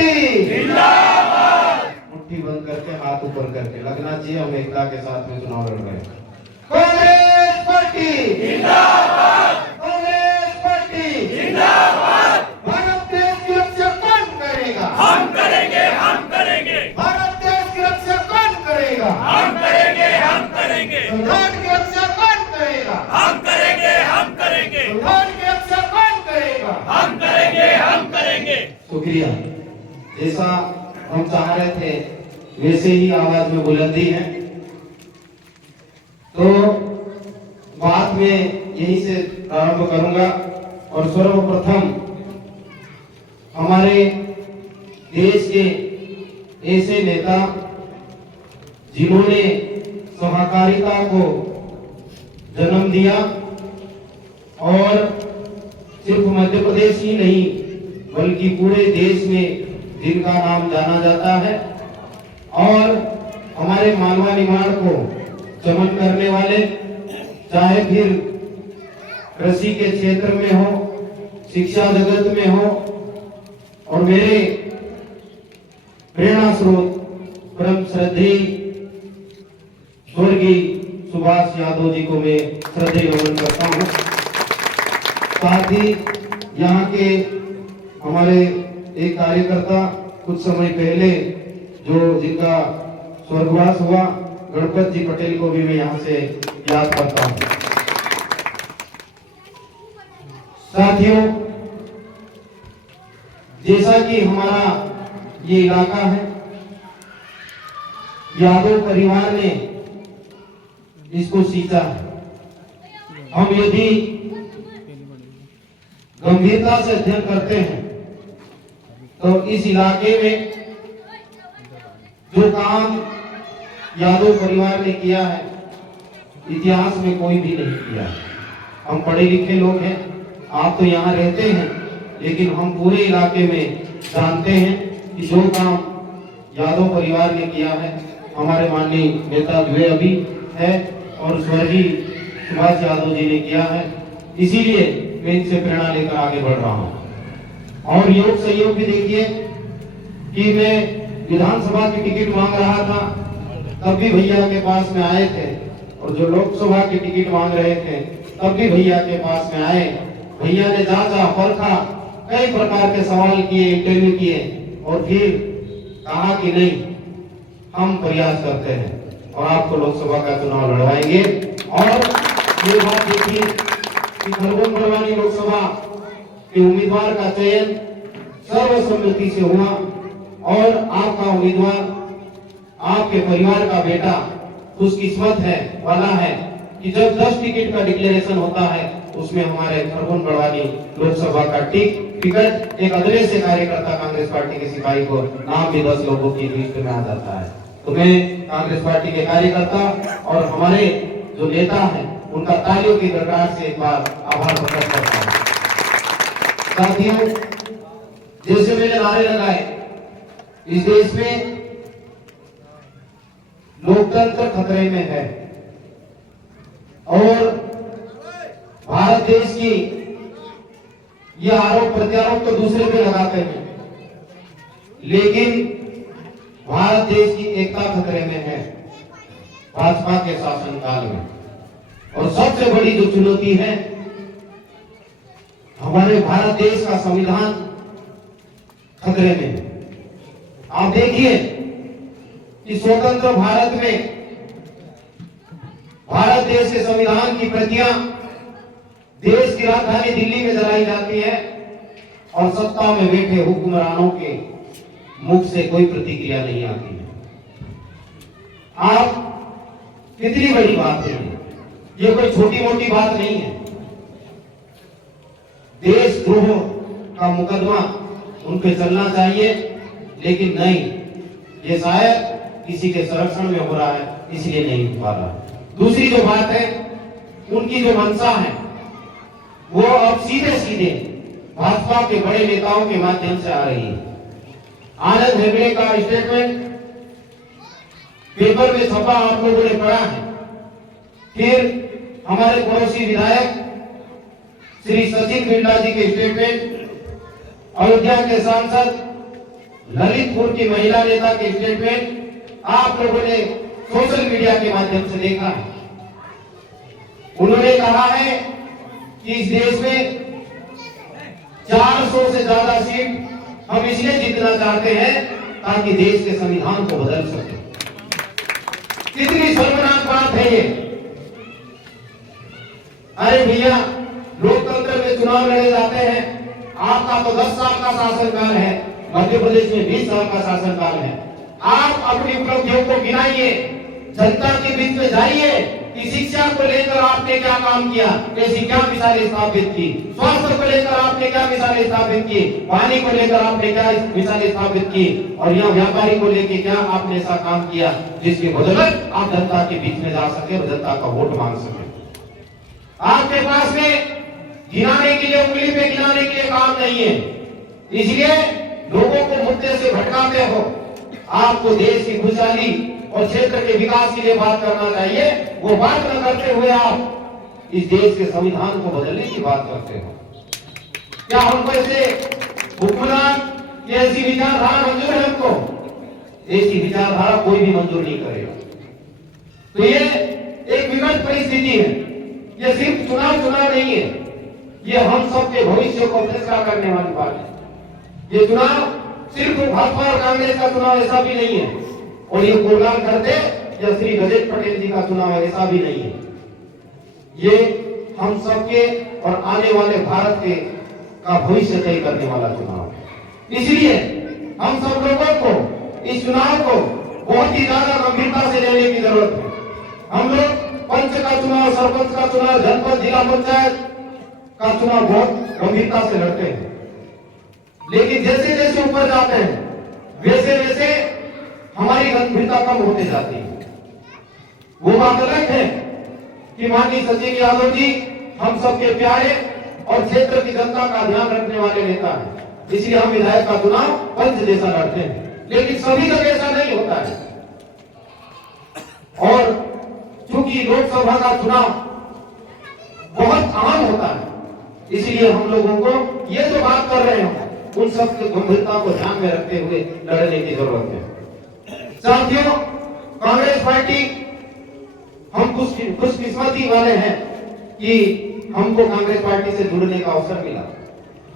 Party जिंदाबाद। मुट्ठी बंद करके हाथ ऊपर करके लगना चाहिए हम एकता के साथ में चुनाव लड़ रहे हैं। कांग्रेस पार्टी जिंदाबाद, कांग्रेस पार्टी जिंदाबाद। भारत देश की रक्षा कौन करेगा? हम करेंगे, हम करेंगे। भारत देश की रक्षा कौन करेगा? हम करेंगे, हम करेंगे। संविधान की रक्षा कौन करेगा? हम करेंगे, हम करेंगे। संविधान की रक्षा कौन करेगा? हम करेंगे, हम करेंगे। शुक्रिया। जैसा हम चाह रहे थे वैसे ही आवाज में बुलंदी है, तो बात में यही से प्रारंभ करूंगा। और सर्वप्रथम हमारे देश के ऐसे नेता जिन्होंने सहकारिता को जन्म दिया और सिर्फ मध्य प्रदेश ही नहीं बल्कि पूरे देश में जिनका नाम जाना जाता है और हमारे मानवा निर्माण को चमन करने वाले, चाहे फिर कृषि के क्षेत्र में हो, शिक्षा जगत में हो, और मेरे प्रेरणा स्रोत परम श्रद्धेय स्वर्गीय सुभाष यादव जी को मैं श्रद्धेय नमन करता हूँ। साथ ही यहाँ के हमारे एक कार्यकर्ता कुछ समय पहले जो जिनका स्वर्गवास हुआ, गणपत जी पटेल को भी मैं यहाँ से याद करता हूँ। साथियों, जैसा कि हमारा ये इलाका है, यादव परिवार ने इसको सींचा है। हम यदि गंभीरता से अध्ययन करते हैं तो इस इलाके में जो काम यादव परिवार ने किया है इतिहास में कोई भी नहीं किया है। हम पढ़े लिखे लोग हैं, आप तो यहाँ रहते हैं, लेकिन हम पूरे इलाके में जानते हैं कि जो काम यादव परिवार ने किया है हमारे माननीय नेता हुए अभी है और स्वर्गीय सुभाष यादव जी ने किया है। इसीलिए मैं इनसे प्रेरणा लेकर आगे बढ़ रहा हूँ। और योग सहयोग भी देखिए कि मैं विधानसभा की टिकट मांग रहा था, तब भी भैया के पास में आए थे, और जो लोकसभा की टिकट मांग रहे थे तब भी भैया के पास में आए। भैया ने जांचा परखा, कई प्रकार के सवाल किए, इंटरव्यू किए, और फिर कहा कि नहीं, हम प्रयास करते हैं और आपको लोकसभा का चुनाव लड़वाएंगे। और ये बात देखिए कि खरगोन बड़वानी लोकसभा के उम्मीदवार का चयन सर्वसम्मति से हुआ और आपका उम्मीदवार आपके परिवार का बेटा खुशकिस्मत है, वाला है कि जब 10 टिकट का डिक्लेरेशन होता है उसमें हमारे खरगोन बड़वानी लोकसभा का टिकट एक अदले से कार्यकर्ता कांग्रेस पार्टी के सिपाही को नाम भी 10 लोगों की लिस्ट में आ जाता है। तो मैं कांग्रेस पार्टी के कार्यकर्ता और हमारे जो नेता हैं उनका तालियों की गड़गड़ाहट से एक बार आभार प्रकट करता हूँ। साथियों, जैसे मैंने नारे लगाए, इस देश में लोकतंत्र खतरे में है और भारत देश की ये आरोप प्रत्यारोप तो दूसरे पे लगाते हैं, लेकिन भारत देश की एकता खतरे में है भाजपा के शासनकाल में। और सबसे बड़ी जो चुनौती है, हमारे भारत देश का संविधान खतरे में है। आप देखिए कि स्वतंत्र भारत में भारत देश के संविधान की प्रतियां देश की राजधानी दिल्ली में जलाई जाती है और सत्ता में बैठे हुक्मरानों के मुख से कोई प्रतिक्रिया नहीं आती है। आप कितनी बड़ी बात है, ये कोई छोटी मोटी बात नहीं है। देशद्रोह का मुकदमा उन पे चलना चाहिए, लेकिन नहीं, ये शायद किसी के संरक्षण में हो रहा है, इसलिए नहीं हो पा रहा। दूसरी जो बात है, उनकी जो मंशा है वो अब सीधे सीधे भाजपा के बड़े नेताओं के माध्यम से आ रही है। आनंद हेगड़े का स्टेटमेंट पेपर में छपा, आप लोगों ने पढ़ा है। फिर हमारे पड़ोसी विधायक श्री सचिन बिरला जी के स्टेटमेंट, अयोध्या के सांसद ललितपुर की महिला नेता के स्टेटमेंट आप लोगों ने सोशल मीडिया के माध्यम से देखा है। उन्होंने कहा है कि इस देश में 400 से ज्यादा सीट हम इसलिए जीतना चाहते हैं ताकि देश के संविधान को बदल सके। कितनी शर्मनाक बात है ये। अरे भैया, लोकतंत्र में चुनाव लड़े जाते हैं। आपका तो 10 साल का शासनकाल है, मध्य प्रदेश में 20 साल का शासनकाल है। आप अपनी उपलब्धियों को गिनाइए, जनता के बीच में जाइए कि शिक्षा को लेकर आपने क्या काम किया, ऐसी क्या मिसालें स्थापित की, स्वास्थ्य को लेकर आपने क्या मिसालें स्थापित की, पानी को लेकर आपने क्या मिसालें स्थापित की, और यहाँ व्यापारी को लेकर क्या आपने ऐसा काम किया जिसकी बदौलत आप जनता के बीच में जा सके और जनता का वोट मांग सके। आपके पास में गिनाने के लिए, उंगली पे गिनाने के लिए काम नहीं है, इसलिए लोगों को मुद्दे से भटकाते हो। आपको देश की खुशहाली और क्षेत्र के विकास के लिए बात करना चाहिए। वो बात न करते हुए आप इस देश के संविधान को बदलने की बात करते हो। क्या हमको ऐसे हुक्मरान की ऐसी विचारधारा मंजूर है? हमको ऐसी विचारधारा कोई भी मंजूर नहीं करेगा। तो ये एक विकट परिस्थिति है। ये सिर्फ चुनाव नहीं है, ये हम सबके भविष्य को फैसला करने वाली बात है। ये चुनाव सिर्फ भाजपा और कांग्रेस का चुनाव ऐसा भी नहीं है, और ये कोलाल करते या श्री गजेश पटेल जी का चुनाव ऐसा भी नहीं है। ये हम सबके और आने वाले भारत के का भविष्य तय करने वाला चुनाव है। इसलिए हम सब लोगों को इस चुनाव को बहुत ही ज्यादा गंभीरता से लेने की जरूरत है। हम लोग पंच का चुनाव, सरपंच का चुनाव, जनपद, जिला पंचायत का चुनाव बहुत गंभीरता से लड़ते हैं, लेकिन जैसे जैसे ऊपर जाते हैं वैसे वैसे हमारी गंभीरता कम होते जाती है। वो बात अलग है कि माननीय सचिव यादव जी हम सबके प्यारे और क्षेत्र की जनता का ध्यान रखने वाले नेता हैं, इसलिए हम विधायक का चुनाव पंच जैसा लड़ते हैं, लेकिन सभी जगह ऐसा नहीं होता है। और चूंकि लोकसभा का चुनाव बहुत अहम होता है, इसलिए हम लोगों को ये जो बात कर रहे हैं उन सब की गंभीरता को ध्यान में रखते हुए लड़ने की जरूरत है। साथियों, कांग्रेस पार्टी, हम खुशकिस्मती वाले हैं कि हमको कांग्रेस पार्टी से जुड़ने का अवसर मिला।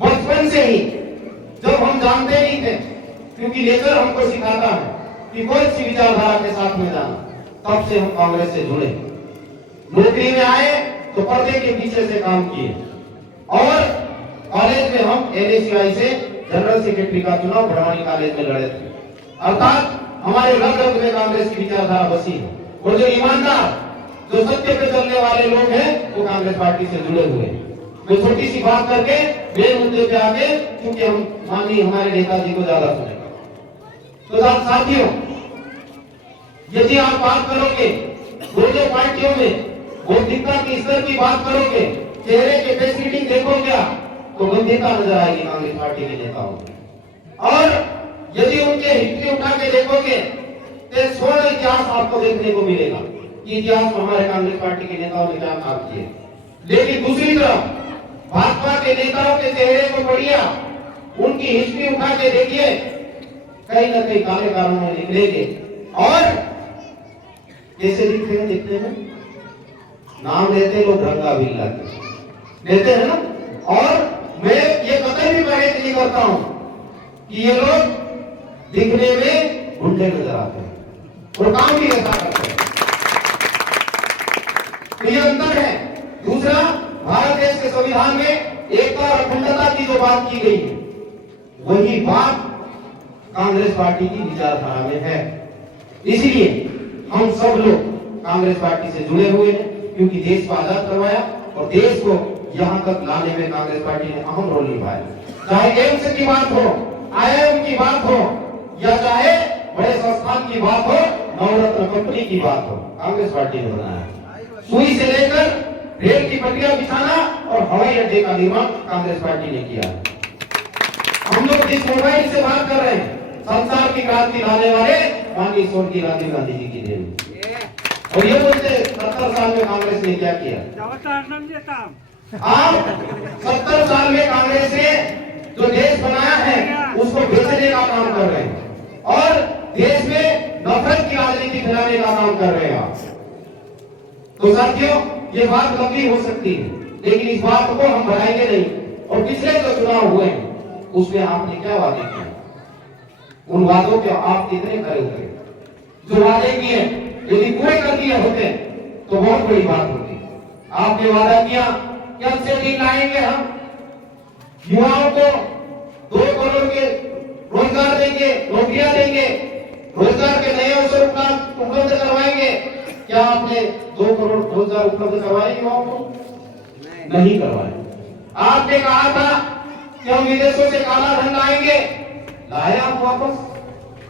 बचपन से ही जब हम जानते नहीं थे, क्योंकि नेचर हमको सिखाता है कि कोई सी विचारधारा के साथ में जाना, तब से हम कांग्रेस से जुड़े। नौकरी में आए तो पर्दे के पीछे से काम किए, और कॉलेज में हम NSCI से जनरल सेक्रेटरी का चुनाव बड़वानी कॉलेज में लड़े थे। अर्थात हमारे रग रग में कांग्रेस की विचारधारा बसी है, और जो ईमानदार, जो सत्य पे चलने वाले लोग हैं वो कांग्रेस पार्टी से जुड़े हुए हैं। मैं छोटी सी बात करके मेरे मुद्दे पे आगे, क्योंकि हम माननीय हमारे नेताजी को ज्यादा सुने। तो साथियों, यदि आप बात करोगे दोनों पार्टियों में बौद्धिकता के स्तर की बात करोगे, चेहरे के फेस रीडिंग देखोगे तो गंभीरता नजर आएगी कांग्रेस पार्टी के नेताओं में। और यदि उनके हिस्ट्री उठा के देखोगे तो स्वर्ण इतिहास आपको देखने को मिलेगा कि इतिहास में हमारे कांग्रेस पार्टी के नेताओं ने क्या काम किए। लेकिन दूसरी तरफ भाजपा के नेताओं के चेहरे को पढ़िए, उनकी हिस्ट्री उठा के देखिए, कहीं ना कहीं काले कानून में निकलेंगे। और कैसे दिखते हैं? दिखते हैं, नाम लेते लोग रंगा बिल्ला लेते हैं ना। और मैं ये कतई भी परहेज नहीं करता हूं कि ये लोग दिखने में गुंडे नजर आते हैं और काम भी ऐसा करते हैं। तो ये अंतर है। दूसरा, भारत देश के संविधान में एकता और अखंडता की जो बात की गई है, वही बात कांग्रेस पार्टी की विचारधारा में है। इसलिए हम सब लोग कांग्रेस पार्टी से जुड़े हुए हैं, क्योंकि देश को आजाद करवाया और देश को यहाँ तक लाने में कांग्रेस पार्टी ने अहम रोल निभाया। चाहे एम्स की बात हो, IIM की बात हो, या चाहे बड़े संस्थान की बात हो, नवरत्न कंपनी की बात हो, कांग्रेस पार्टी ने बनाया। सुई से लेकर रेल की पटरियां बिछाना और हवाई अड्डे का निर्माण कांग्रेस पार्टी ने किया। हम लोग जिस मोबाइल से बात कर रहे हैं, संसार की क्रांति लाने वाले माननीय स्वर्गीय राजीव गांधी जी की देन। और ये बोलते 70 साल में कांग्रेस ने क्या किया? आप 70 साल में कांग्रेस ने जो देश बनाया है उसको बेचने का काम कर कर रहे हैं और देश में नफरत की राजनीति फैलाने का काम कर रहे हैं आप। तो साथियों, ये बात लंबी हो सकती है, लेकिन इस बात को हम बढ़ाएंगे नहीं। और पिछले जो चुनाव हुए हैं उसमें आपने क्या वादे किए, उन वादों के आप कितने खरे उतरे? जो वादे किए यदि पूरे कर दिए होते तो बहुत बड़ी बात होती। आपने वादा किया कि अच्छे दिन लाएंगे, हम युवाओं को 2 करोड़ के रोजगार देंगे, नौकरियां देंगे, रोजगार के नए अवसर उपलब्ध करवाएंगे। क्या आपने 2 करोड़ रोजगार उपलब्ध करवाए युवाओं को? नहीं करवाए। आपने कहा था कि हम विदेशों से काला धन लाएंगे, लाए आप वापस?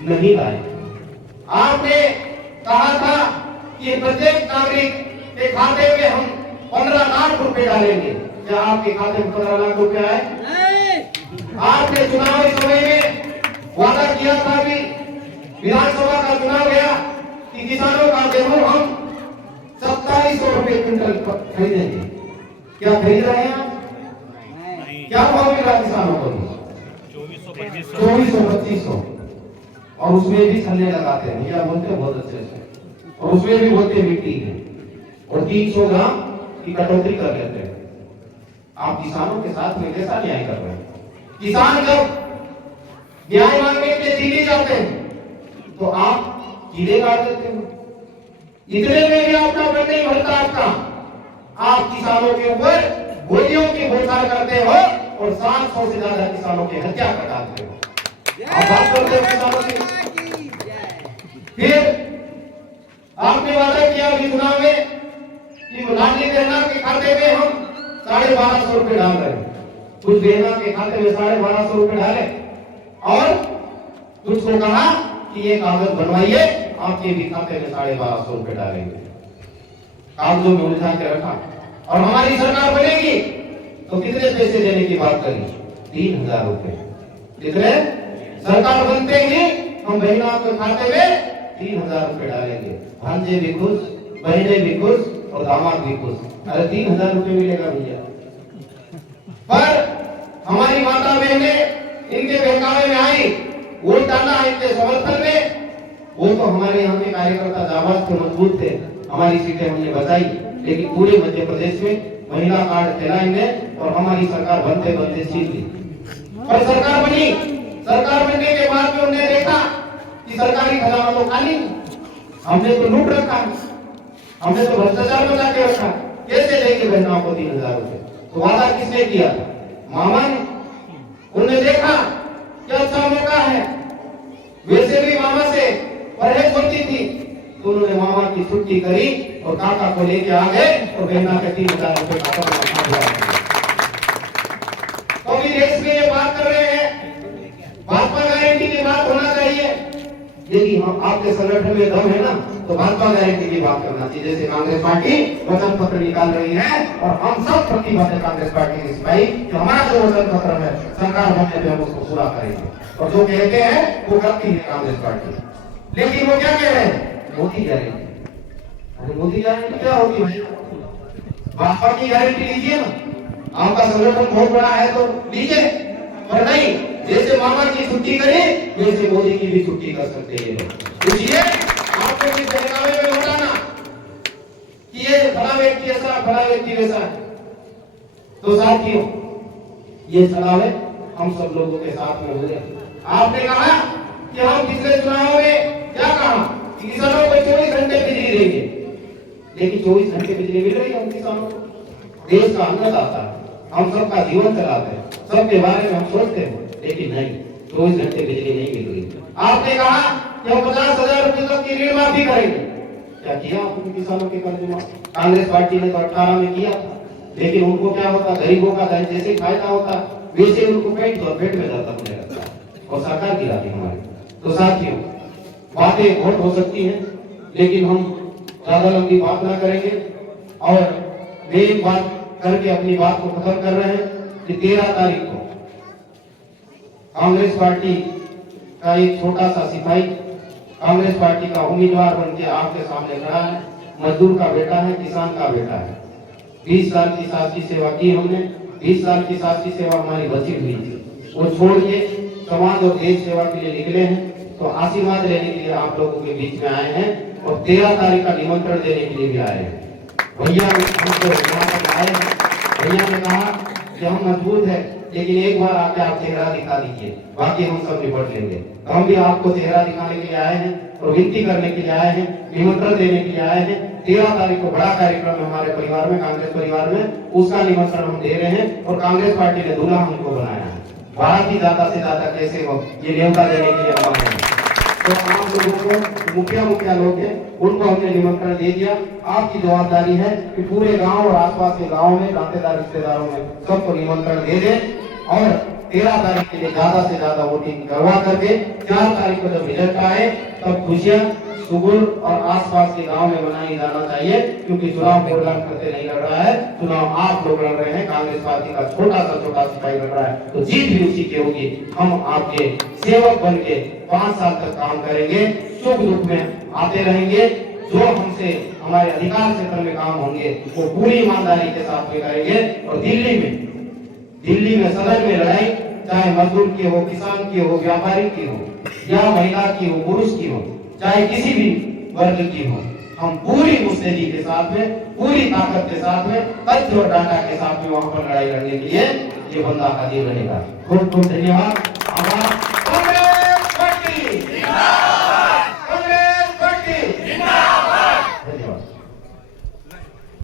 नहीं लाए। आपने कहा था कि प्रत्येक नागरिक के खाते में हम 15 लाख रुपए डालेंगे, क्या आपके खाते में 15 लाख रुपए आए? आपने चुनावी समय में वादा किया था कि विधानसभा का चुनाव गया कि किसानों का गेहूं हम 2700 रुपए क्विंटल खरीदेंगे, क्या खरीद रहे हैं आप? क्या भाव मिल रहा किसानों को? 2400-2500। और उसमें भी छल्ले लगाते हैं, भैया बोलते हैं बहुत अच्छे से, और उसमें भी बोलते मिट्टी है, और 300 ग्राम की कटौती कर लेते हैं। आप किसानों के साथ में कैसा न्याय कर रहे हैं? किसान जब न्याय मांगने के लिए दिल्ली जाते हैं तो आप कीड़े काट देते हैं। इतने में भी अपना मन नहीं भरता आपका। आप किसानों के ऊपर गोलियों की बौछार करते हो और 700 से ज्यादा किसानों की हत्या कर डालते हो। आप बात करते हो किसानों की। फिर आपने वादा किया चुनाव में कि लाडली बहना के खाते में हम 1250 रुपए डाल रहे हैं। कुछ बहना के खाते में 1250 रुपए डाले और कुछ को कहा कि ये कागज बनवाइए, आपके भी खाते में 1250 रुपए डालेंगे। कागजों में उलझा के रखा। और हमारी सरकार बनेगी तो कितने पैसे देने की बात करी? 3000 रुपए। कितने? सरकार बनते ही हम बहनों के खाते में 3000 रुपए डालेंगे। भांजे भी खुश, बहने भी खुश और दामाद भी खुश। अरे 3000 रुपए मिलेगा भैया। पर हमारी माता बहने इनके बहकावे में आई, वोट डाला इनके समर्थन में। वो तो हमारे यहाँ के कार्यकर्ता जाबाज थे, मजबूत थे, हमारी सीटें हमने बचाई। लेकिन पूरे मध्य प्रदेश में महिला कार्ड फैलाएंगे और हमारी सरकार बनते बनते छीन ली। और सरकार बनी, सरकार बनने के बाद में उन्होंने देखा कि सरकारी खजाना तो खाली, हमने तो लूट रखा, हमने तो भ्रष्टाचार बचा के रखा, कैसे देंगे बहनों को 3000 रुपए? तो वादा किसने किया? मामा ने। उन्होंने देखा क्या अच्छा मौका है, वैसे भी मामा से परहेज होती थी, तो उन्होंने मामा की छुट्टी करी और काका को लेके आ गए और बहना के 3000 रुपए खाता में। तो अभी देश में ये बात कर रहे हैं, भाजपा गारंटी की बात होना चाहिए। यदि हम आपके संगठन में दम है ना तो भाजपा गारंटी की बात करना चाहिए। जैसे कांग्रेस पार्टी वचन पत्र निकाल रही है और हम सब प्रतिबद्ध कांग्रेस पार्टी के सिपाही कि हमारा जो वचन पत्र है सरकार बनने पे हम उसको पूरा करेंगे। और जो कहते हैं वो करती है कांग्रेस पार्टी। लेकिन वो क्या कह रहे हैं? मोदी गारंटी। अरे मोदी गारंटी क्या होगी भाई? भाजपा की गारंटी लीजिए ना, आपका संगठन बहुत बड़ा है तो लीजिए। पर नहीं, जैसे मामा की छुट्टी करें वैसे मोदी की भी छुट्टी कर सकते हैं। पूछिए आपको किस बहकावे में बताना कि ये बड़ा व्यक्ति ऐसा, बड़ा व्यक्ति वैसा है। तो साथियों, ये चलावे हम सब लोगों के साथ में हुए। आपने कहा कि हम पिछले चुनाव में क्या कहा कि किसानों को 24 घंटे बिजली देंगे, लेकिन 24 घंटे बिजली मिल रही है हम किसानों को? देश का अन्नदाता है, हम सबका जीवन चलाते हैं, सबके बारे में हम सोचते हैं, लेकिन नहीं, 24 घंटे बिजली नहीं मिल रही। आपने कहा कि हम 50,000 रुपए तक की ऋण माफी करेंगे, क्या किया आपने किसानों के कर्ज माफ? कांग्रेस पार्टी ने तो 18 में किया था, लेकिन उनको क्या होता, गरीबों का जैसे फायदा होता वैसे उनको पेट में दर्द अपने लगता है और सरकार गिराती हमारी। तो साथियों, बातें बहुत हो सकती हैं, लेकिन हम ज्यादा लंबी बात ना करेंगे और वे एक बात करके अपनी बात को खत्म कर रहे हैं कि 13 तारीख को कांग्रेस पार्टी का एक छोटा सा सिपाही कांग्रेस पार्टी का उम्मीदवार बन के आपके सामने खड़ा है। मजदूर का बेटा है, किसान का बेटा है। 20 साल की शासकीय सेवा की हमने, 20 साल की शासकीय सेवा हमारी बची हुई थी, वो छोड़ के समाज और देश सेवा के लिए निकले हैं, तो आशीर्वाद लेने के लिए आप लोगों के बीच में आए हैं और 13 तारीख का निमंत्रण देने के लिए भी आए हैं। भैया हमको यहाँ तक आए हैं, भैया ने कहा कि हम मजबूत है, लेकिन एक बार आके आप चेहरा दिखा दीजिए, बाकी हम सब निपट लेंगे। तो हम भी आपको चेहरा दिखाने के लिए आए हैं और विनती करने के लिए आए हैं, निमंत्रण देने के लिए आए हैं। 13 तारीख को बड़ा कार्यक्रम है हमारे परिवार में, कांग्रेस परिवार में, उसका निमंत्रण हम दे रहे हैं और कांग्रेस पार्टी ने दूल्हा हमको बनाया है। बात ही ज्यादा से ज्यादा कैसे हो, ये न्योता देने के लिए हम आए हैं। तो आप लोगों को मुखिया लोग हैं, उनको हमने निमंत्रण दे दिया। आपकी जवाबदारी है कि पूरे गांव और आसपास के गांव में, नातेदार रिश्तेदारों में सबको निमंत्रण दे दें और 13 तारीख के लिए ज्यादा से ज्यादा वोटिंग करवा करके 4 तारीख को जब रिजल्ट आए तब खुशियां सुगुल और आसपास के गांव में मनाई जाना चाहिए, क्योंकि चुनाव प्रोग्राम करते नहीं लड़ रहा है, चुनाव आप लोग लड़ रहे हैं, कांग्रेस पार्टी का छोटा सिपाही लड़ रहा है, तो जीत भी उसी की होगी। हम आपके सेवक बन के 5 साल तक काम करेंगे, सुख दुख में आते रहेंगे, जो हमसे हमारे अधिकार क्षेत्र में काम होंगे वो पूरी ईमानदारी के साथ में करेंगे। और दिल्ली में सदन में लड़ाई चाहे मजदूर की हो, किसान की हो, व्यापारी की हो, या महिला की हो, पुरुष की हो, चाहे किसी भी वर्ग की हो, हम पूरी मुस्तैदी के साथ में, पूरी ताकत के साथ में, तथ्य और डाटा के साथ में वहां पर लड़ाई लड़ने के लिए ये बंदा हाजिर रहेगा। बहुत बहुत धन्यवाद।